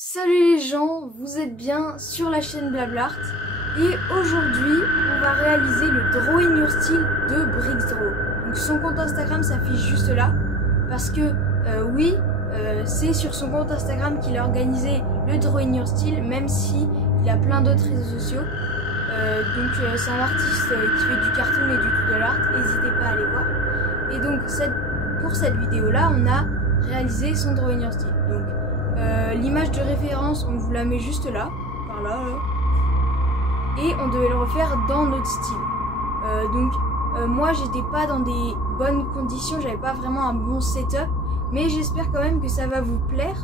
Salut les gens, vous êtes bien sur la chaîne Blablart et aujourd'hui on va réaliser le Draw in Your Style de Brixdraw. Donc son compte Instagram s'affiche juste là parce que c'est sur son compte Instagram qu'il a organisé le Draw in Your Style, même si il a plein d'autres réseaux sociaux. C'est un artiste qui fait du cartoon et du doodle art, n'hésitez pas à aller voir. Et donc pour cette vidéo là on a réalisé son Draw in Your Style. Donc l'image de référence, on vous la met juste là, par là, et on devait le refaire dans notre style. Moi, j'étais pas dans des bonnes conditions, j'avais pas vraiment un bon setup, mais j'espère quand même que ça va vous plaire.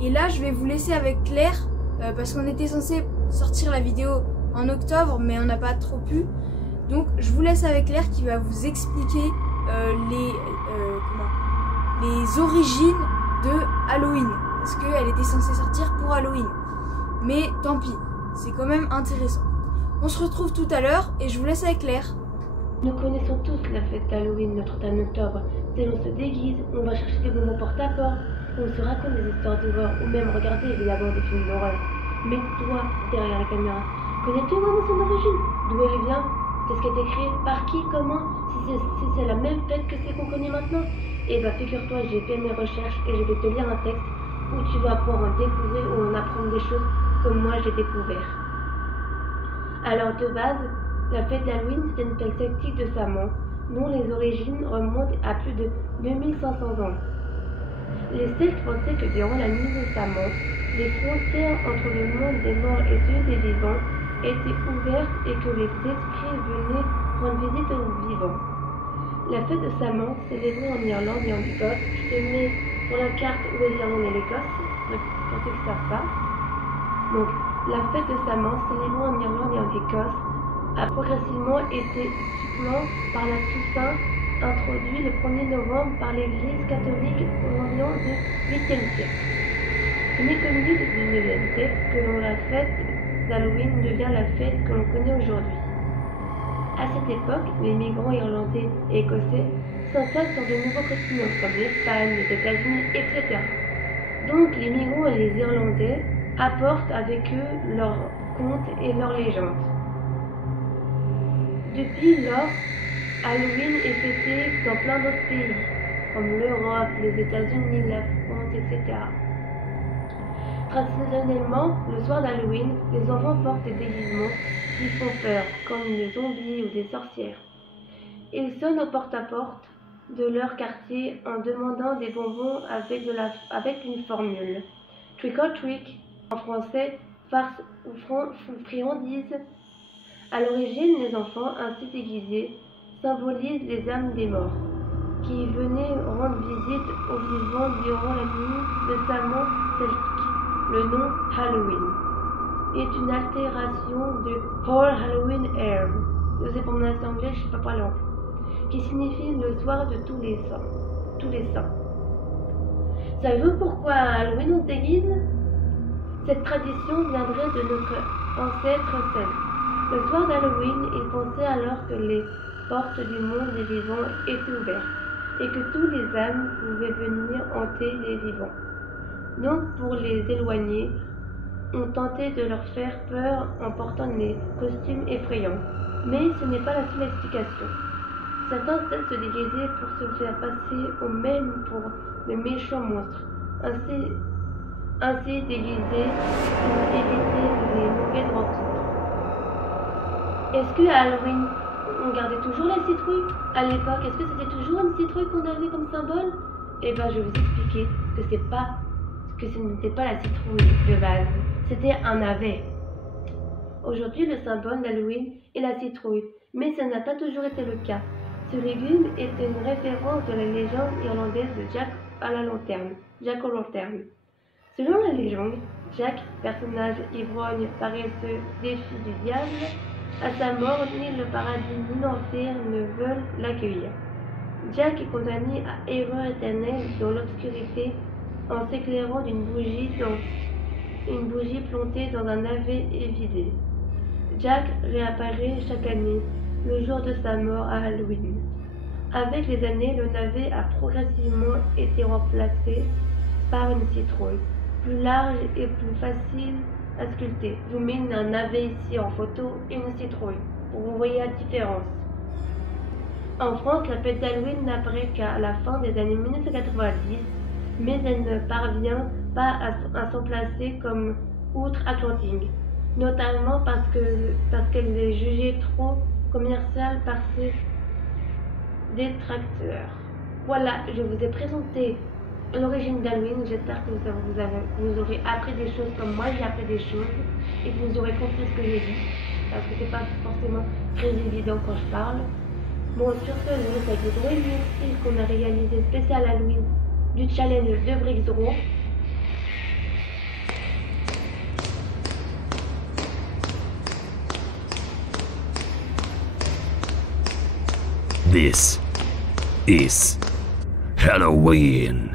Et là, je vais vous laisser avec Claire, parce qu'on était censé sortir la vidéo en octobre, mais on n'a pas trop pu. Donc, je vous laisse avec Claire qui va vous expliquer les origines de Halloween, parce qu'elle était censée sortir pour Halloween, mais tant pis, c'est quand même intéressant. On se retrouve tout à l'heure et je vous laisse avec Claire. Nous connaissons tous la fête d'Halloween le 31 octobre. C'est l'on se déguise, on va chercher des bonbons porte-à-porte, on se raconte des histoires d'horreur ou même regarder évidemment des films d'horreur. Mais toi, derrière la caméra, connais-tu vraiment son origine? D'où elle vient? Qu'est-ce qui a été créé? Par qui? Comment? Si c'est la même fête que celle qu'on connaît maintenant? Eh bien, figure-toi, j'ai fait mes recherches et je vais te lire un texte où tu vas pouvoir en découvrir ou en apprendre des choses comme moi j'ai découvert. Alors, de base, la fête d'Halloween, c'était une fête celtique de Saman, dont les origines remontent à plus de 2500 ans. Les Celtes pensaient que durant la nuit de Saman, les frontières entre le monde des morts et celui des vivants étaient ouvertes et que les esprits venaient rendre visite aux vivants. La fête de Saman, célébrée en Irlande et en Écosse, je te mets sur la carte où est l'Irlande et l'Écosse, pour ceux qui ne savent pas. Donc, la fête de Saman, célébrée en Irlande et en Écosse, a progressivement été supplant par la Toussaint, introduit le 1er novembre par l'Église catholique au environ du 8e siècle. Ce n'est qu'au milieu du 19e siècle que la fête d'Halloween devient la fête que l'on connaît aujourd'hui. À cette époque, les migrants irlandais et écossais s'installent sur de nouveaux continents comme l'Espagne, les États-Unis, etc. Donc les migrants et les Irlandais apportent avec eux leurs contes et leurs légendes. Depuis lors, Halloween est fêté dans plein d'autres pays, comme l'Europe, les États-Unis, la France, etc. Traditionnellement, le soir d'Halloween, les enfants portent des déguisements qui font peur, comme des zombies ou des sorcières. Ils sonnent au porte-à-porte de leur quartier en demandant des bonbons avec une formule. Trick or treat, en français, farce ou friandise. À l'origine, les enfants ainsi déguisés symbolisent les âmes des morts, qui venaient rendre visite aux vivants durant la nuit de Saman celtique. Le nom Halloween est une altération de All Halloween Eve, c'est pour mon accent anglais, je ne sais pas parler anglais, qui signifie le soir de tous les saints. Savez-vous pourquoi à Halloween on se déguise? Cette tradition viendrait de notre ancêtre celte. Le soir d'Halloween, ils pensaient alors que les portes du monde des vivants étaient ouvertes et que tous les âmes pouvaient venir hanter les vivants. Donc, pour les éloigner, on tentait de leur faire peur en portant des costumes effrayants. Mais ce n'est pas la seule explication. Certains Celtes se déguisaient pour se faire passer ou même pour de méchants monstres. Ainsi déguisés pour éviter les mauvaises rencontres. Est-ce qu'à Halloween, on gardait toujours la citrouille? À l'époque, est-ce que c'était toujours une citrouille qu'on avait comme symbole? Eh bien, je vais vous expliquer que ce n'était pas la citrouille de base, c'était un navet. Aujourd'hui, le symbole d'Halloween est la citrouille, mais ça n'a pas toujours été le cas. Ce légume était une référence de la légende irlandaise de Jack O'Lantern. Selon la légende, Jack, personnage ivrogne, paresseux, défi du diable, à sa mort, ni le paradis ni l'enfer ne veulent l'accueillir. Jack est condamné à erreur éternelle dans l'obscurité en s'éclairant d'une bougie plantée dans un navet et vidé. Jack réapparaît chaque année, le jour de sa mort à Halloween. Avec les années, le navet a progressivement été remplacé par une citrouille. plus large et plus facile à sculpter. Je vous mets un navet ici en photo et une citrouille pour que vous voyez la différence. En France, la fête d'Halloween n'apparaît qu'à la fin des années 1990, mais elle ne parvient pas à s'en placer comme outre-Atlantique, notamment parce qu'elle est jugée trop commerciale par ses détracteurs. Voilà, je vous ai présenté l'origine d'Halloween. J'espère que vous aurez appris des choses comme moi j'ai appris des choses et que vous aurez compris ce que j'ai dit, parce que c'est pas forcément très évident quand je parle. Bon, sur ce, je vous laisse avec le Drawing Nursery qu'on a réalisé spécial Halloween du challenge de Brixdro. This is Halloween.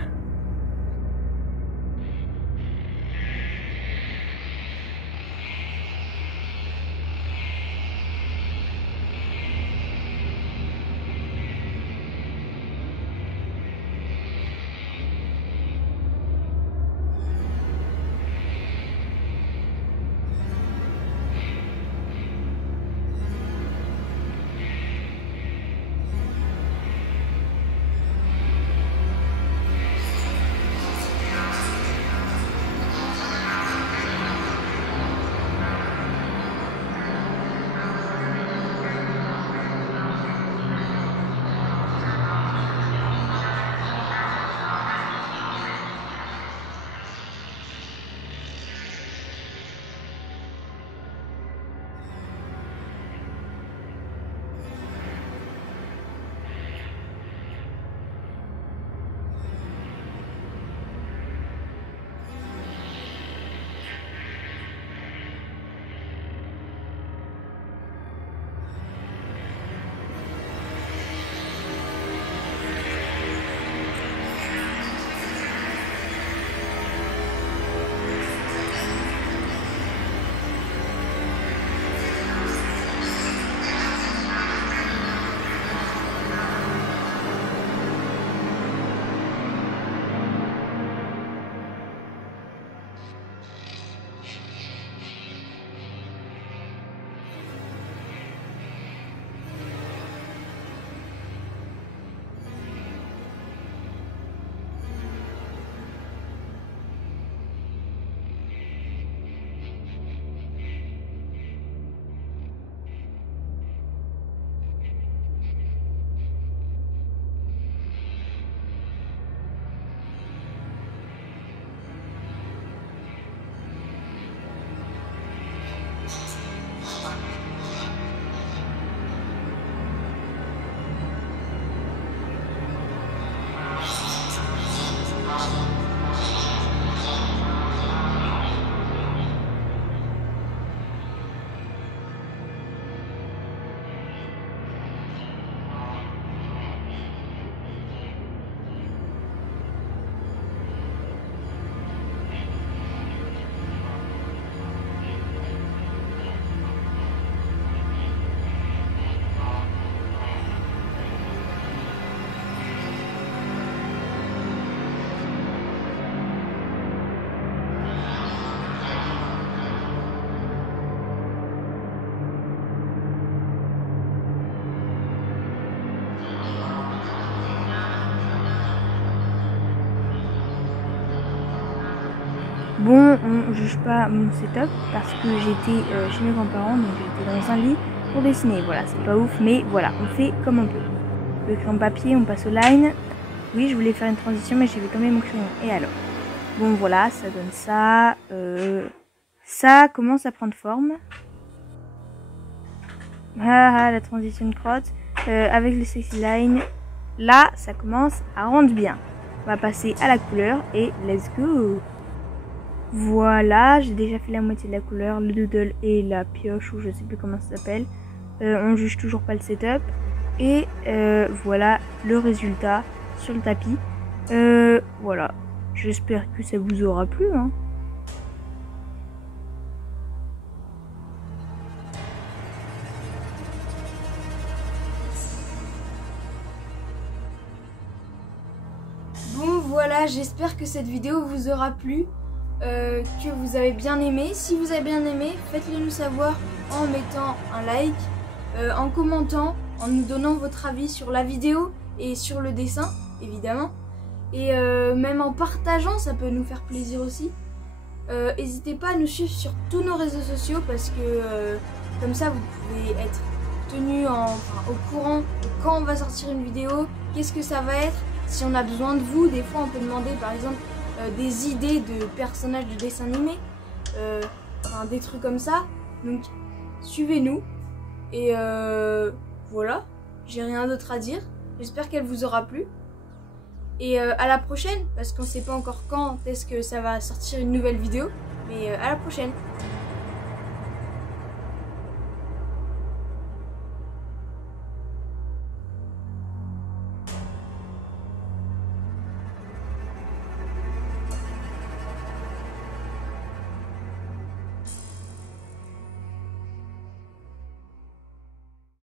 Bon, on juge pas mon setup parce que j'étais chez mes grands-parents, donc j'étais dans un lit pour dessiner. Voilà, c'est pas ouf, mais voilà, on fait comme on peut. Le crayon papier, on passe au line. Oui, je voulais faire une transition, mais j'avais quand même mon crayon. Et alors? Bon, voilà, ça donne ça. Ça commence à prendre forme. Ah, la transition de crotte. Avec le sexy line, là, ça commence à rendre bien. On va passer à la couleur et let's go! Voilà, j'ai déjà fait la moitié de la couleur, le doodle et la pioche, ou je sais plus comment ça s'appelle. On juge toujours pas le setup. Et voilà le résultat sur le tapis. Voilà, j'espère que ça vous aura plu, hein. Bon voilà, j'espère que cette vidéo vous aura plu. que vous avez bien aimé. Si vous avez bien aimé, faites-le nous savoir en mettant un like, en commentant, en nous donnant votre avis sur la vidéo et sur le dessin, évidemment. Et même en partageant, ça peut nous faire plaisir aussi. N'hésitez pas à nous suivre sur tous nos réseaux sociaux parce que comme ça vous pouvez être tenu au courant de quand on va sortir une vidéo, qu'est-ce que ça va être, si on a besoin de vous. Des fois on peut demander par exemple des idées de personnages de dessins animés, enfin, des trucs comme ça. Donc suivez-nous et voilà, j'ai rien d'autre à dire. J'espère qu'elle vous aura plu. Et à la prochaine, parce qu'on sait pas encore quand est-ce que ça va sortir une nouvelle vidéo. Mais à la prochaine.